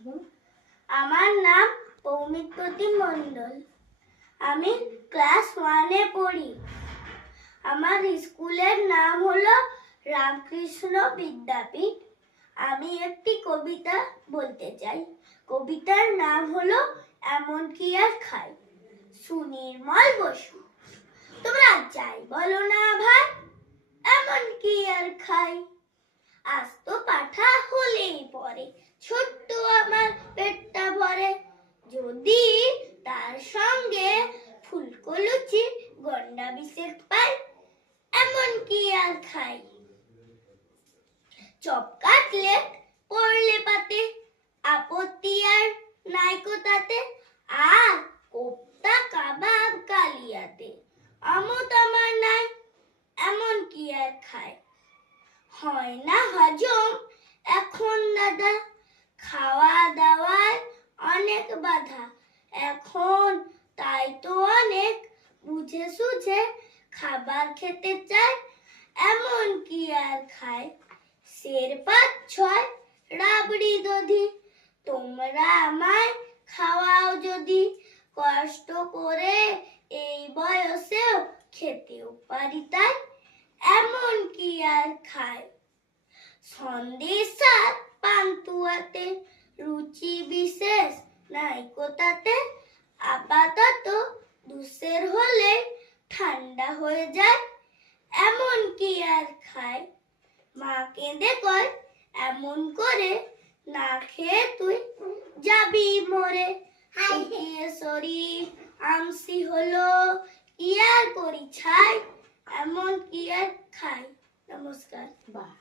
আমার নাম পৌমিত্রতী মণ্ডল। আমি ক্লাস 1-এ পড়ি। আমার স্কুলের নাম হলো রামকৃষ্ণ বিদ্যাপীঠ। আমি একটি কবিতা বলতে চাই। কবিতার নাম হলো এমন কি আর খাই। সুনির্মল বসু। তোমরা যাই বলো না ভাই, এমন কি আর খাই। আস্ত পাঠা হলেই পরে ছোট্ট আমার পেটটা ভরে, যদি তার সঙ্গে ফুলকো লুচি গন্ডা বিশেক পাই, এমন কি আর খাই। চপ কাটলেট পড়লে পাতে, আপত্তি আর নাইকো তাতে। আর কোপ্তা কাবাব কালিয়াতে, আমত আমার নাই, এমন কি আর খাই। হয় না হজম এখন দাদা, খাওয়া দাওয়ায় অনেক বাধা। এখন তাই তো অনেক বুঝে সুঝে খাবার খেতে চাই, এমন কি আর খাই। সের 5-6 রাবড়ি দধি, তোমরা আমায় খাওয়াও যদি। কষ্ট করে এই বয়সেও খেতেও পারি তাই, এমন কি আর খাই। সন্দেশ আর পান্তুয়াতে রুচি বিশেষ নাইকো তাতে। আপাতত দুশের হলে ঠান্ডা হয়ে যায়, এমন কি আর খাই। মা কেঁদে কয় এমন করে না খেয়ে তুই যাবি মরে। শরীর আমসি হলো কি আর করি ছাই, এমন কি আর খাই। নমস্কার। বাহ।